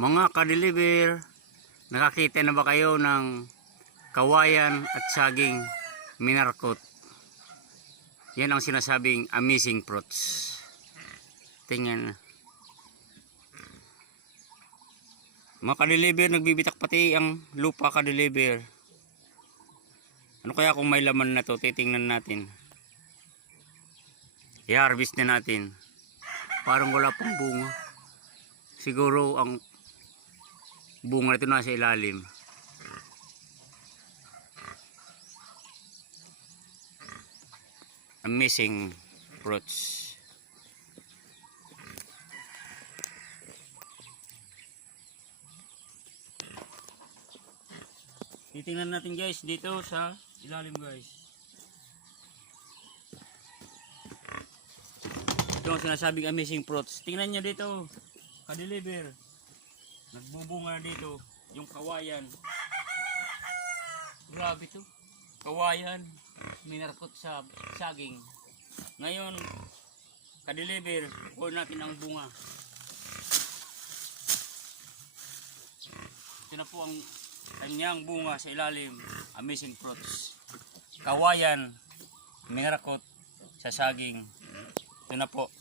Mga ka-deliver, nakakita na ba kayo ng kawayan at saging minarkot? Yan ang sinasabing amazing fruits. Tingnan. Mga ka-deliver, nagbibitak pati ang lupa ka-deliver. Ano kaya kung may laman na to? Titingnan natin. I-harvest na natin. Parang wala pang bunga. Siguro ang bunga nito nasa ilalim. Amazing fruits. Titingnan natin guys dito sa ilalim guys. Ito ang sinasabing amazing fruits. Tingnan nyo dito. Ka-deliver. Nagbubunga na dito yung kawayan. Grabe to. Kawayan. Minarkot sa saging. Ngayon, ka-deliver, kuha natin ang bunga. Ito na po ang kanyang bunga sa ilalim. Amazing fruits. Kawayan, minarkot sa saging. Ito na po.